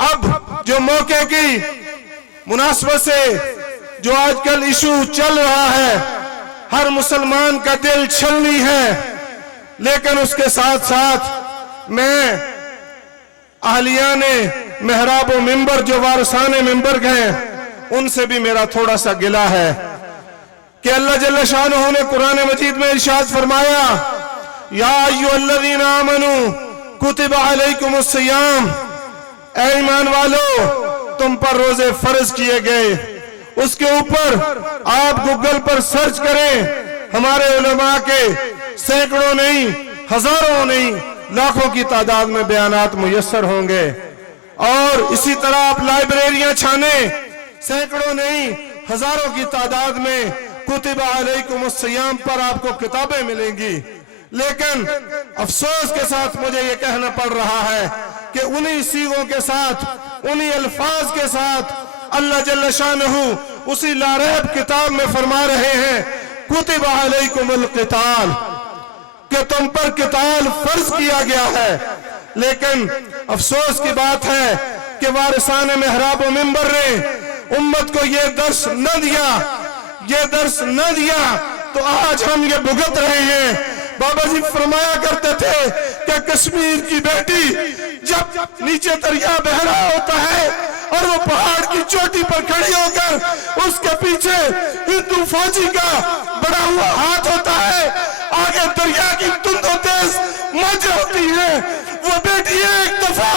اب جو موقع کی مناسبت سے جو آج کل ایشو چل رہا ہے، ہر مسلمان کا دل چھلنی ہے، لیکن اس کے ساتھ ساتھ میں اہلیان محراب و منبر جو وارثان منبر گئے ان سے بھی میرا تھوڑا سا گلہ ہے کہ اللہ جل شانہ نے قرآن مجید میں ارشاد فرمایا یا ایھا الذین آمنوا کتب علیکم الصیام، اے ایمان والو تم پر روزے فرض کیے گئے۔ اس کے اوپر آپ گوگل پر سرچ کریں، ہمارے علماء کے سینکڑوں نہیں، ہزاروں نہیں، لاکھوں کی تعداد میں بیانات میسر ہوں گے۔ اور اسی طرح آپ لائبریریاں چھانیں، سینکڑوں نہیں، ہزاروں کی تعداد میں کتب علیکم الصیام پر آپ کو کتابیں ملیں گی۔ لیکن افسوس کے ساتھ مجھے یہ کہنا پڑ رہا ہے کہ انہی صیغوں کے ساتھ، انہی الفاظ کے ساتھ اللہ جل شانہ اسی لاریب کتاب میں فرما رہے ہیں کتب علیکم القتال، کہ تم پر قتال فرض کیا گیا ہے۔ لیکن افسوس کی بات ہے کہ وارثان محراب و منبر نے امت کو یہ درس نہ دیا، یہ درس نہ دیا، تو آج ہم یہ بھگت رہے ہیں۔ بابا جی فرمایا کرتے تھے کہ کشمیر کی بیٹی جب نیچے دریا بہ رہا ہوتا ہے اور وہ پہاڑ کی چوٹی پر کھڑی ہو کر اس کے پیچھے ہندو فوجی کا بڑا ہوا ہاتھ ہوتا ہے، آگے دریا کی تند و تیز موجیں ہوتی ہیں، وہ بیٹی ایک دفعہ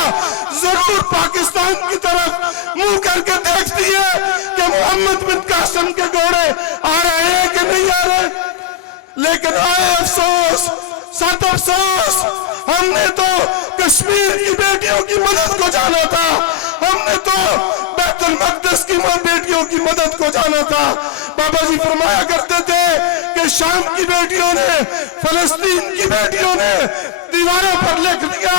ضرور پاکستان کی طرف منہ کر کے دیکھتی ہے کہ محمد بن قاسم کے گھوڑے آ رہے ہیں کہ نہیں آ رہے۔ لیکن آئے افسوس، سخت افسوس، ہم نے تو کشمیر کی بیٹیوں کی مدد کو جانا تھا، ہم نے تو بیت المقدس کی بیٹیوں کی مدد کو جانا تھا۔ بابا جی فرمایا کرتے تھے کہ شام کی بیٹیوں نے، فلسطین کی بیٹیوں نے دیواروں پر لکھ دیا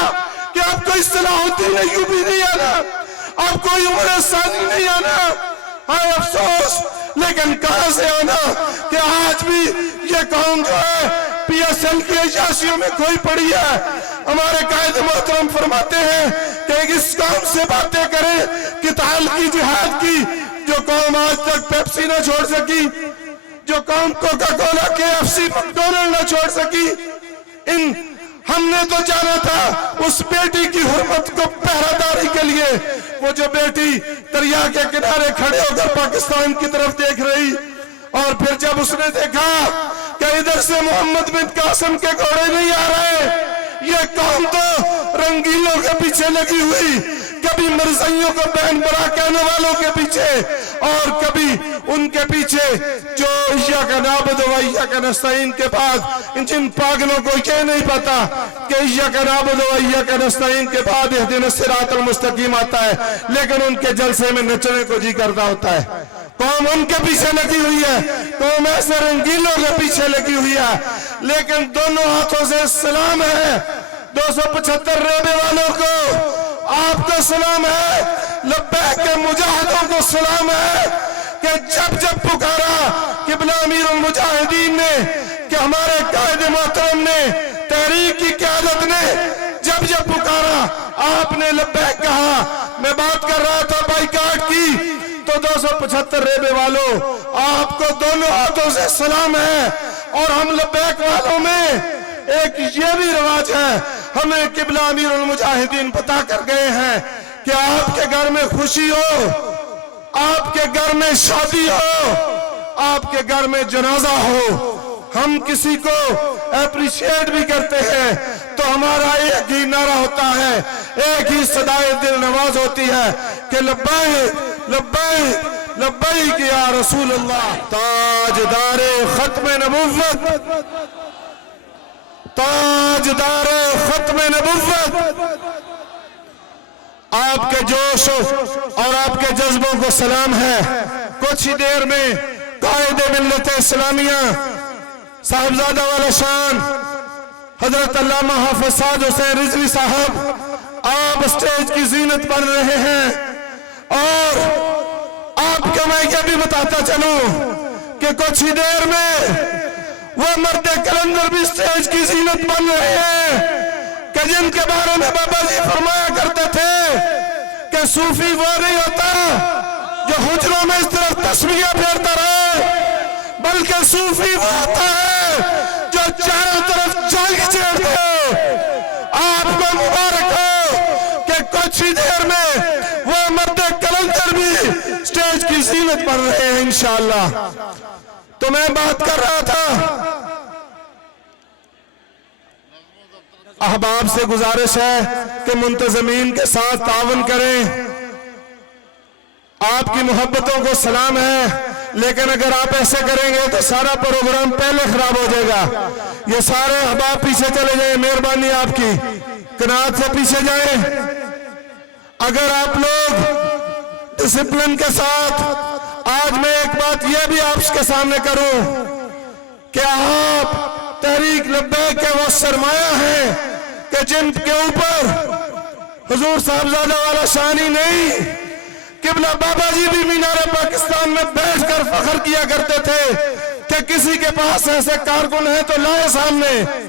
کہ آپ کو صلاح الدین ایوبی نہیں آنا، آپ کو عمر ثانی نہیں آنا۔ ہائے افسوس، لیکن کہاں سے آنا کہ آج بھی یہ قوم جو ہے پی ایس ایل کی عیاشیوں میں کھوئی پڑی ہے۔ ہمارے قائد محترم فرماتے ہیں کہ اس قوم سے باتیں کریں قتال کی، جہاد کی، جو قوم آج تک پیپسی نہ چھوڑ سکی، جو قوم کوکا کولا کے KFC میکڈونلڈ نہ چھوڑ سکی۔ ہم نے تو جانا تھا اس بیٹی کی حرمت کو پہرہ داری کے لیے، وہ جو بیٹی دریا کے کنارے کھڑے ہو کر پاکستان کی طرف دیکھ رہی، اور پھر جب اس نے دیکھا کہ ادھر سے محمد بن قاسم کے گھوڑے نہیں آ رہے، یہ قوم تو رنگیلوں کے پیچھے لگی ہوئی، کبھی مرزائیوں کو بہن برا کہنے والوں کے پیچھے، اور کبھی ان کے پیچھے جو ایاک نعبد و ایاک نستعین کے بعد جن پاگلوں کو یہ نہیں پتا کہ ایاک نعبد و ایاک نستعین کے بعد اہدنا الصراط المستقیم آتا ہے، لیکن ان کے جلسے میں نچنے کو جی کرتا ہوتا ہے۔ قوم ان کے پیچھے لگی ہوئی ہے، قوم ایسے رنگیلوں کے پیچھے لگی ہوئی ہے، لیکن دونوں ہاتھوں سے سلام ہے 275 ریبے والوں کو، آپ کو سلام ہے، لبیک کے مجاہدوں کو سلام ہے کہ جب جب پکارا قبلہ امیر المجاہدین نے، کہ ہمارے قائد محترم نے، تحریک کی قیادت نے جب جب پکارا آپ نے لبیک کہا۔ میں بات کر رہا تھا بائیکاٹ کی، تو 275 ریبے والوں آپ کو دونوں ہاتھوں سے سلام ہے۔ اور ہم لبیک والوں میں ایک یہ بھی رواج ہے، ہمیں قبلہ امیر المجاہدین بتا کر گئے ہیں کہ آپ کے گھر میں خوشی ہو، آپ کے گھر میں شادی ہو، آپ کے گھر میں جنازہ ہو، ہم کسی کو اپریشیٹ بھی کرتے ہیں تو ہمارا ایک ہی نعرہ ہوتا ہے، ایک ہی صدائے دل نواز ہوتی ہے کہ لبیک لبیک لبیک یا رسول اللہ۔ تاجدار ختم نبوت، تاجدار ختم نبوت، آپ کے جوش اور آپ کے جذبوں کو سلام ہے۔ کچھ ہی دیر میں قائد ملت اسلامیہ صاحبزادہ والا شان حضرت علامہ حافظ سعد حسین رضوی صاحب آپ اسٹیج کی زینت بن رہے ہیں، اور آپ کو میں یہ بھی بتاتا چلوں کہ کچھ ہی دیر میں وہ مرد کلندر بھی اسٹیج کی زینت بن رہے ہیں کہ جن کے بارے میں بابا جی فرمایا کرتے تھے کہ کہ صوفی وہ نہیں ہوتا جو حجروں میں اس طرف تسبیحیں پھیرتا رہے، بلکہ صوفی وہ ہوتا ہے جو چاروں طرف جنگ چھیڑتے۔ آپ کو مبارک ہو کہ کچھ ہی دیر میں وہ مرد کلندر بھی سٹیج کی زینت پر رہے ہیں انشاءاللہ۔ تو میں بات کر رہا تھا، احباب سے گزارش ہے کہ منتظمین کے ساتھ تعاون کریں۔ آپ کی محبتوں کو سلام ہے، لیکن اگر آپ ایسے کریں گے تو سارا پروگرام پہلے خراب ہو جائے گا۔ یہ سارے احباب پیچھے چلے جائیں، مہربانی آپ کی، قناعت سے پیچھے جائیں۔ اگر آپ لوگ ڈسپلن کے ساتھ، آج میں ایک بات یہ بھی آپ کے سامنے کروں کہ آپ تحریک لبیک کے وہ سرمایہ ہیں کہ جن کے اوپر حضور صاحبزادہ والا شانی نہیں، قبلہ بابا جی بھی مینار پاکستان میں بیٹھ کر فخر کیا کرتے تھے کہ کسی کے پاس ایسے کارکن ہیں تو لائے سامنے۔